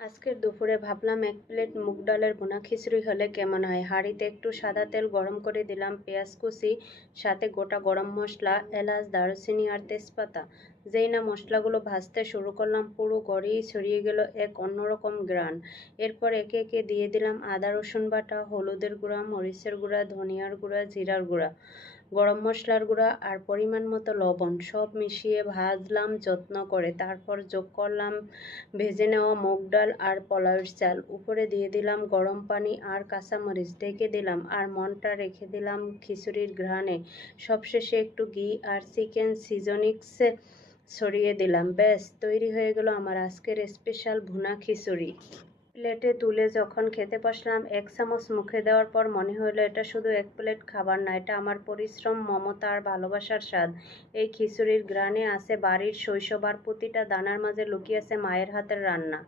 আজকের দুপুরে ভাবলাম এক প্লেট মুগ ডালের ভুনা খিচুড়ি হলে কেমন হয়। হাঁড়িতে একটু সাদা তেল গরম করে দিলাম, পেঁয়াজ কুচি, সাথে গোটা গরম মশলা, এলাচ, দারুচিনি আর তেজপাতা। যেই না মশলাগুলো ভাজতে শুরু করলাম, পুরো ঘরেই ছড়িয়ে গেল এক অন্যরকম ঘ্রাণ। এরপর একে একে দিয়ে দিলাম আদা রসুন বাটা, হলুদের গুঁড়া, মরিচের গুঁড়া, ধনিয়ার গুঁড়া, জিরার গুঁড়া, গরম মশলার গুঁড়া আর পরিমাণ মতো লবণ। সব মিশিয়ে ভাজলাম যত্ন করে। তারপর যোগ করলাম ভেজে নেওয়া মুগ ডাল আর পোলাওয়ের চাল। উপরে দিয়ে দিলাম গরম পানি আর কাঁচামরিচ। ঢেকে দিলাম আর মনটা রেখে দিলাম খিচুড়ির ঘ্রাণে। সবশেষে একটু ঘি আর চিকেন সিজনিংস ছড়িয়ে দিলাম। ব্যাস তৈরি হয়ে গেল আমার আজকের স্পেশাল ভুনা খিচুড়ি। প্লেটে তুলে যখন খেতে বসলাম, এক চামচ মুখে দেওয়ার পর মনে হলো এটা শুধু এক প্লেট খাবার না, এটা আমার পরিশ্রম, মমতা আর ভালোবাসার স্বাদ। এই খিচুড়ির ঘ্রাণে আছে বাড়ির শৈশব আর প্রতিটা দানার মাঝে লুকিয়ে আছে মায়ের হাতের রান্না।